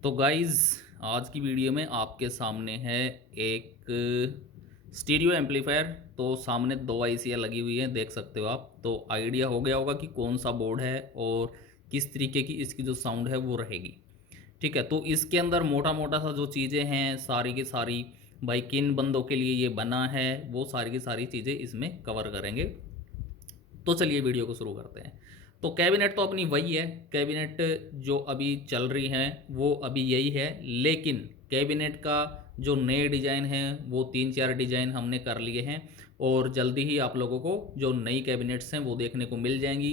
तो गाइज़, आज की वीडियो में आपके सामने है एक स्टीरियो एम्पलीफायर। तो सामने दो आईसियाँ लगी हुई हैं, देख सकते हो आप। तो आइडिया हो गया होगा कि कौन सा बोर्ड है और किस तरीके की इसकी जो साउंड है वो रहेगी। ठीक है, तो इसके अंदर मोटा मोटा सा जो चीज़ें हैं सारी की सारी, भाई किन बंदों के लिए ये बना है, वो सारी की सारी चीज़ें इसमें कवर करेंगे। तो चलिए वीडियो को शुरू करते हैं। तो कैबिनेट तो अपनी वही है, कैबिनेट जो अभी चल रही हैं वो अभी यही है। लेकिन कैबिनेट का जो नए डिज़ाइन है वो 3-4 डिज़ाइन हमने कर लिए हैं और जल्दी ही आप लोगों को जो नई कैबिनेट्स हैं वो देखने को मिल जाएंगी।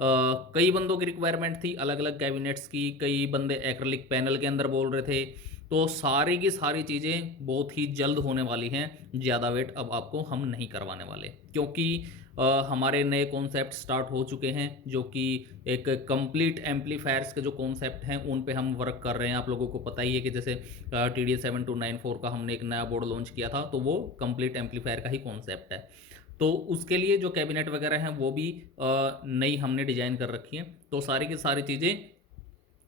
कई बंदों की रिक्वायरमेंट थी अलग अलग कैबिनेट्स की, कई बंदे एक्रेलिक पैनल के अंदर बोल रहे थे। तो सारी की सारी चीज़ें बहुत ही जल्द होने वाली हैं। ज़्यादा वेट अब आपको हम नहीं करवाने वाले, क्योंकि हमारे नए कॉन्सेप्ट स्टार्ट हो चुके हैं जो कि एक कंप्लीट एम्पलीफायर्स के जो कॉन्सेप्ट हैं उन पे हम वर्क कर रहे हैं। आप लोगों को पता ही है कि जैसे TDS7294 का हमने एक नया बोर्ड लॉन्च किया था, तो वो कंप्लीट एम्पलीफायर का ही कॉन्सेप्ट है। तो उसके लिए जो कैबिनेट वगैरह हैं वो भी नई हमने डिज़ाइन कर रखी है। तो सारी की सारी चीज़ें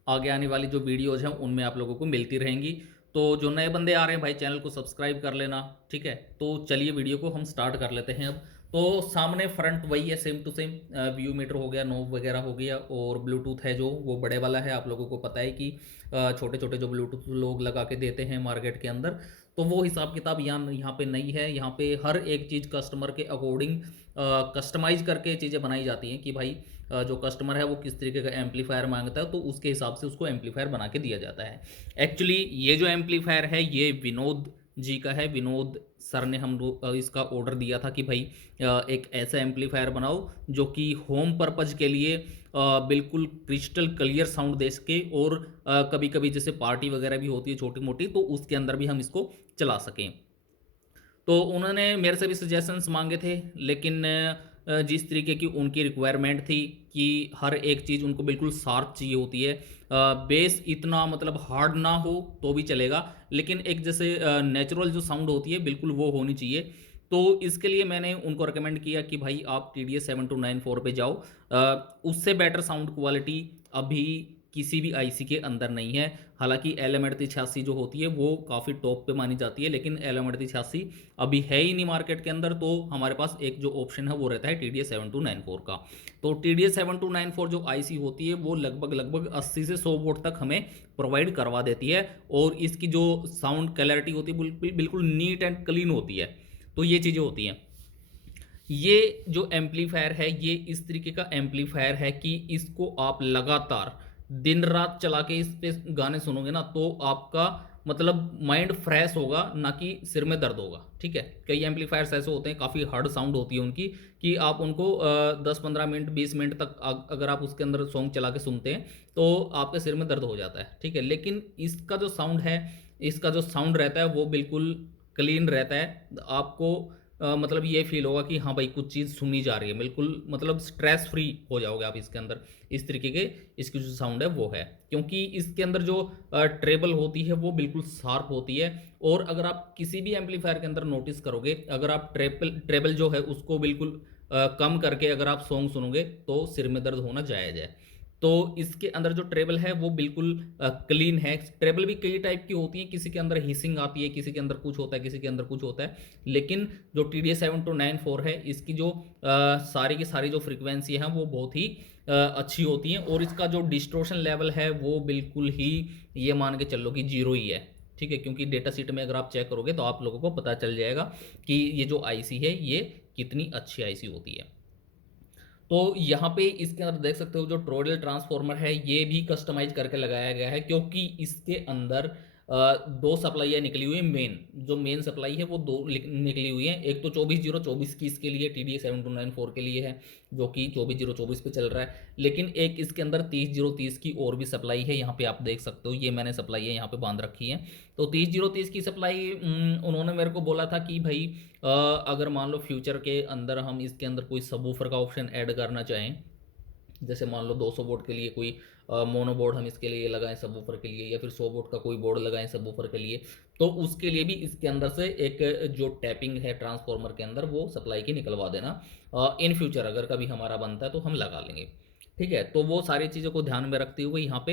आगे आने वाली जो वीडियोज़ हैं उनमें आप लोगों को मिलती रहेंगी। तो जो नए बंदे आ रहे हैं भाई, चैनल को सब्सक्राइब कर लेना। ठीक है, तो चलिए वीडियो को हम स्टार्ट कर लेते हैं अब। तो सामने फ्रंट वही है, same to same. View meter हो गया, नॉब वगैरह हो गया, और ब्लूटूथ है जो वो बड़े वाला है। आप लोगों को पता है कि छोटे छोटे जो ब्लूटूथ लोग लगा के देते हैं मार्केट के अंदर, तो वो हिसाब किताब यहाँ यहाँ पे नहीं है। यहाँ पे हर एक चीज़ कस्टमर के अकॉर्डिंग कस्टमाइज करके चीज़ें बनाई जाती हैं कि भाई जो कस्टमर है वो किस तरीके का एम्पलीफायर मांगता है, तो उसके हिसाब से उसको एम्पलीफायर बना के दिया जाता है। एक्चुअली ये जो एम्पलीफायर है ये विनोद जी का है। विनोद सर ने इसका ऑर्डर दिया था कि भाई एक ऐसा एम्पलीफायर बनाओ जो कि होम पर्पज के लिए बिल्कुल क्रिस्टल क्लियर साउंड दे सके, और कभी कभी जैसे पार्टी वगैरह भी होती है छोटी मोटी, तो उसके अंदर भी हम इसको चला सकें। तो उन्होंने मेरे से भी सजेशंस मांगे थे, लेकिन जिस तरीके की उनकी रिक्वायरमेंट थी कि हर एक चीज़ उनको बिल्कुल शार्प चाहिए होती है। बेस इतना मतलब हार्ड ना हो तो भी चलेगा, लेकिन एक जैसे नेचुरल जो साउंड होती है बिल्कुल वो होनी चाहिए। तो इसके लिए मैंने उनको रिकमेंड किया कि भाई आप TDS7294 पे जाओ। उससे बेटर साउंड क्वालिटी अभी किसी भी आईसी के अंदर नहीं है। हालांकि LM3886 जो होती है वो काफ़ी टॉप पे मानी जाती है, लेकिन LM3886 अभी है ही नहीं मार्केट के अंदर। तो हमारे पास एक जो ऑप्शन है वो रहता है TDS7294 का। तो TDS7294 जो आईसी होती है वो लगभग लगभग 80 से 100 वोट तक हमें प्रोवाइड करवा देती है, और इसकी जो साउंड क्लैरिटी होती है बिल्कुल बिल्कुल नीट एंड क्लीन होती है। तो ये चीज़ें होती हैं। ये जो एम्पलीफायर है ये इस तरीके का एम्पलीफायर है कि इसको आप लगातार दिन रात चला के इस पे गाने सुनोगे ना, तो आपका मतलब माइंड फ्रेश होगा, ना कि सिर में दर्द होगा। ठीक है, कई एम्पलीफायर्स ऐसे होते हैं, काफ़ी हार्ड साउंड होती है उनकी, कि आप उनको 10-15 मिनट 20 मिनट तक अगर आप उसके अंदर सॉन्ग चला के सुनते हैं तो आपके सिर में दर्द हो जाता है। ठीक है, लेकिन इसका जो साउंड है, इसका जो साउंड रहता है वो बिल्कुल क्लीन रहता है। आपको मतलब ये फील होगा कि हाँ भाई कुछ चीज़ सुनी जा रही है, बिल्कुल मतलब स्ट्रेस फ्री हो जाओगे आप इसके अंदर। इस तरीके के इसकी जो साउंड है वो है, क्योंकि इसके अंदर जो ट्रेबल होती है वो बिल्कुल शार्प होती है। और अगर आप किसी भी एम्पलीफायर के अंदर नोटिस करोगे, अगर आप ट्रेबल ट्रेबल जो है उसको बिल्कुल कम करके अगर आप सॉन्ग सुनोगे तो सिर में दर्द होना जायज़ है। तो इसके अंदर जो ट्रेबल है वो बिल्कुल क्लीन है। ट्रेबल भी कई टाइप की होती है, किसी के अंदर हिसिंग आती है, किसी के अंदर कुछ होता है, किसी के अंदर कुछ होता है। लेकिन जो TDS7294 है इसकी जो सारी की सारी जो फ्रिक्वेंसी है वो बहुत ही अच्छी होती हैं, और इसका जो डिस्टोर्शन लेवल है वो बिल्कुल ही, ये मान के चलो कि जीरो ही है। ठीक है, क्योंकि डेटा शीट में अगर आप चेक करोगे तो आप लोगों को पता चल जाएगा कि ये जो आईसी है ये कितनी अच्छी आईसी होती है। तो यहाँ पे इसके अंदर देख सकते हो जो ट्रोडल ट्रांसफॉर्मर है ये भी कस्टमाइज करके लगाया गया है, क्योंकि इसके अंदर दो सप्लाइयाँ निकली हुई है। मेन जो मेन सप्लाई है वो दो निकली हुई है। एक तो 24/0/24 की इसके लिए TDS7294 के लिए है, जो कि 24/0/24 पे चल रहा है। लेकिन एक इसके अंदर 30/0/30 की और भी सप्लाई है, यहाँ पे आप देख सकते हो, ये मैंने सप्लाई है यहाँ पे बांध रखी है। तो 30/0/30 की सप्लाई उन्होंने मेरे को बोला था कि भाई अगर मान लो फ्यूचर के अंदर हम इसके अंदर कोई सबवूफर का ऑप्शन ऐड करना चाहें, जैसे मान लो 200 वोट के लिए कोई मोनो बोर्ड हम इसके लिए लगाएं सबवूफर के लिए, या फिर 100 वोट का कोई बोर्ड लगाएं सबवूफर के लिए, तो उसके लिए भी इसके अंदर से एक जो टैपिंग है ट्रांसफॉर्मर के अंदर वो सप्लाई की निकलवा देना। इन फ्यूचर अगर कभी हमारा बनता है तो हम लगा लेंगे। ठीक है, तो वो सारी चीज़ों को ध्यान में रखते हुए यहाँ पे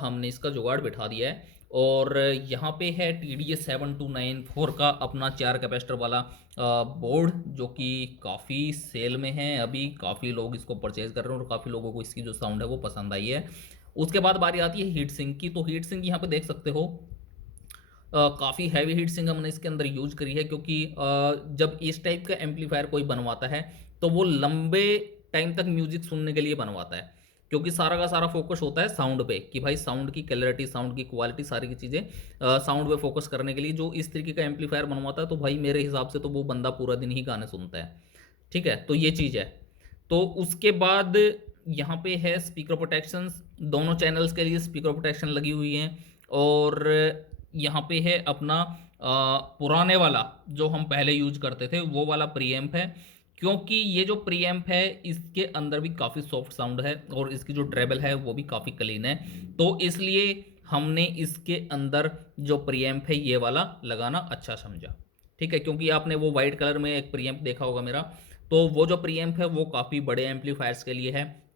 हमने इसका जुगाड़ बिठा दिया है। और यहाँ पे है TDS7294 का अपना 4 कैपेसिटर वाला बोर्ड, जो कि काफ़ी सेल में है अभी, काफ़ी लोग इसको परचेज़ कर रहे हैं और काफ़ी लोगों को इसकी जो साउंड है वो पसंद आई है। उसके बाद बारी आती है हीट सिंक की। तो हीट सिंक यहाँ पे देख सकते हो काफ़ी हैवी हीट सिंक हमने इसके अंदर यूज करी है, क्योंकि जब इस टाइप का एम्पलीफायर कोई बनवाता है तो वो लंबे टाइम तक म्यूजिक सुनने के लिए बनवाता है, क्योंकि सारा का सारा फोकस होता है साउंड पे, कि भाई साउंड की क्लैरिटी, साउंड की क्वालिटी, सारी की चीज़ें साउंड पे फोकस करने के लिए जो इस तरीके का एम्पलीफायर बनवाता है, तो भाई मेरे हिसाब से तो वो बंदा पूरा दिन ही गाने सुनता है। ठीक है, तो ये चीज़ है। तो उसके बाद यहाँ पे है स्पीकर प्रोटेक्शंस, दोनों चैनल्स के लिए स्पीकर प्रोटेक्शन लगी हुई हैं। और यहाँ पे है अपना पुराने वाला जो हम पहले यूज करते थे वो वाला प्रीएम्प है, क्योंकि ये जो प्रीएम्प है इसके अंदर भी काफ़ी सॉफ्ट साउंड है और इसकी जो ट्रेबल है वो भी काफ़ी क्लीन है। तो इसलिए हमने इसके अंदर जो प्रीएम्प है ये वाला लगाना अच्छा समझा। ठीक है, क्योंकि आपने वो वाइट कलर में एक प्रीएम्प देखा होगा मेरा, तो वो जो प्रीएम्प है वो काफ़ी बड़े एम्पलीफायर्स के लिए है।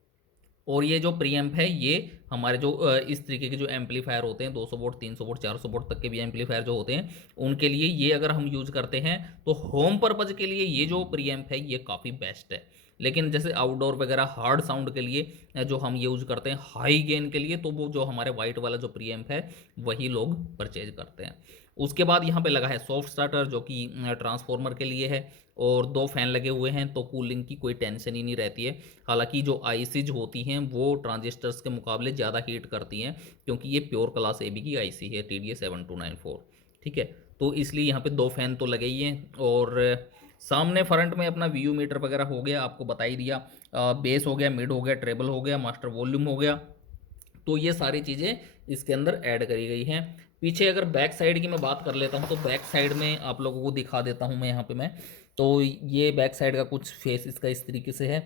और ये जो प्रीएम्प है ये हमारे जो इस तरीके के जो एम्पलीफायर होते हैं 200 वोल्ट, 300 वोल्ट, 400 वोल्ट तक के भी एम्पलीफायर जो होते हैं उनके लिए ये अगर हम यूज़ करते हैं तो होम पर्पज़ के लिए ये जो प्रीएम्प है ये काफ़ी बेस्ट है। लेकिन जैसे आउटडोर वगैरह हार्ड साउंड के लिए जो हम यूज़ करते हैं हाई गेन के लिए, तो वो जो हमारे वाइट वाला जो प्रीएम्प है वही लोग परचेज करते हैं। उसके बाद यहाँ पे लगा है सॉफ्ट स्टार्टर, जो कि ट्रांसफॉर्मर के लिए है, और 2 फैन लगे हुए हैं, तो कूलिंग की कोई टेंशन ही नहीं रहती है। हालांकि जो आईसीज होती हैं वो ट्रांजिस्टर्स के मुकाबले ज़्यादा हीट करती हैं, क्योंकि ये प्योर क्लास AB की आईसी है TDS7294। ठीक है, तो इसलिए यहाँ पे 2 फैन तो लगे ही हैं। और सामने फ्रंट में अपना VU मीटर वगैरह हो गया, आपको बता ही दिया। बेस हो गया, मिड हो गया, ट्रेबल हो गया, मास्टर वॉल्यूम हो गया। तो ये सारी चीज़ें इसके अंदर ऐड करी गई हैं। पीछे अगर बैक साइड की मैं बात कर लेता हूँ तो बैक साइड में आप लोगों को दिखा देता हूँ मैं यहाँ पे। मैं तो ये बैक साइड का कुछ फेस इसका इस तरीके से है।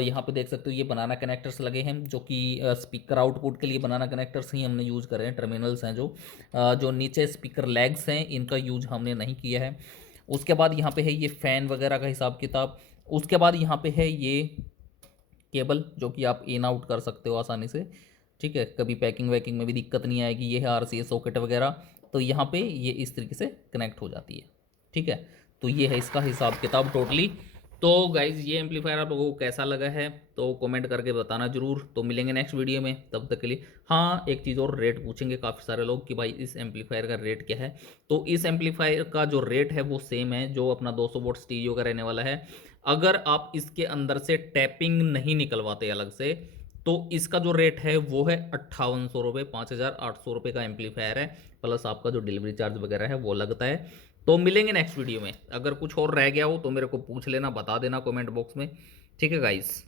यहाँ पे देख सकते हो ये बनाना कनेक्टर्स लगे हैं, जो कि स्पीकर आउटपुट के लिए बनाना कनेक्टर्स ही हमने यूज़ करे हैं। टर्मिनल्स हैं जो नीचे स्पीकर लेग्स हैं इनका यूज हमने नहीं किया है। उसके बाद यहाँ पे है ये फ़ैन वगैरह का हिसाब किताब। उसके बाद यहाँ पे है ये केबल, जो कि आप इन आउट कर सकते हो आसानी से। ठीक है, कभी पैकिंग वैकिंग में भी दिक्कत नहीं आएगी। ये है RCA सॉकेट वगैरह, तो यहाँ पे ये इस तरीके से कनेक्ट हो जाती है। ठीक है, तो ये है इसका हिसाब किताब टोटली। तो गाइज ये एम्पलीफायर आप लोगों को कैसा लगा है तो कमेंट करके बताना जरूर। तो मिलेंगे नेक्स्ट वीडियो में, तब तक के लिए। हाँ, एक चीज़ और, रेट पूछेंगे काफ़ी सारे लोग कि भाई इस एम्पलीफायर का रेट क्या है। तो इस एम्पलीफायर का जो रेट है वो सेम है जो अपना 200 वोल्ट स्टीरियो का रहने वाला है। अगर आप इसके अंदर से टैपिंग नहीं निकलवाते अलग से, तो इसका जो रेट है वो है 5800 रुपये, 5800 रुपये का एम्पलीफायर है। प्लस आपका जो डिलीवरी चार्ज वगैरह है वो लगता है। तो मिलेंगे नेक्स्ट वीडियो में। अगर कुछ और रह गया हो तो मेरे को पूछ लेना, बता देना कमेंट बॉक्स में। ठीक है गाइस।